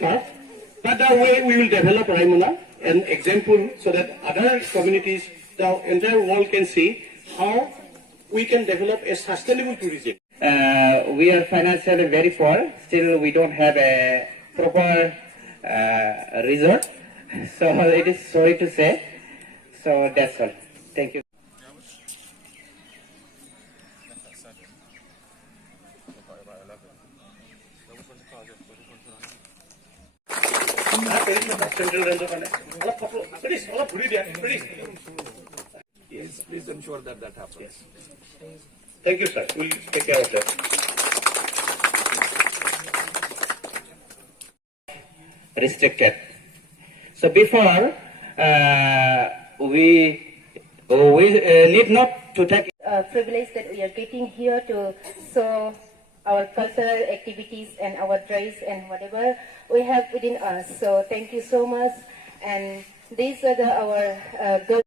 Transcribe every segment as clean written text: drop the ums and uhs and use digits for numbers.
Part, but that way we will develop Raimuna an example so that other communities, the entire world can see how we can develop a sustainable tourism. We are financially very poor. Still, we don't have a proper resort. So it is sorry to say. So that's all. Thank you. Yes, please ensure that that happens. Yes. Thank you, sir. We'll take care of that. Restricted. So before we need not to take privilege that we are getting here to show our cultural activities and our dress and whatever we have within us. So thank you so much. And these are our good.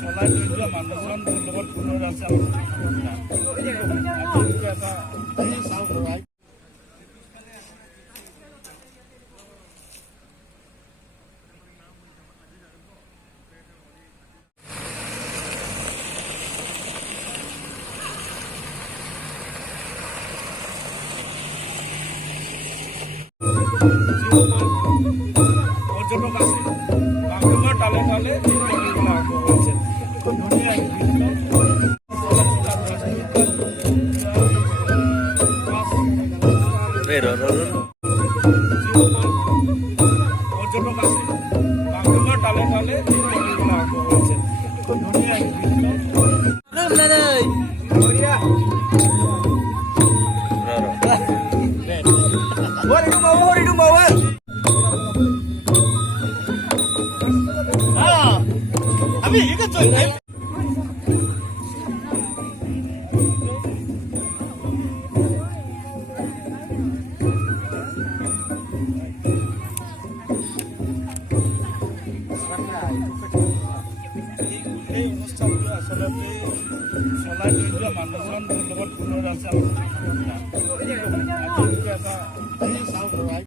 চলাই লৈ যোৱা মানুহজন লগত ফোনত আছে।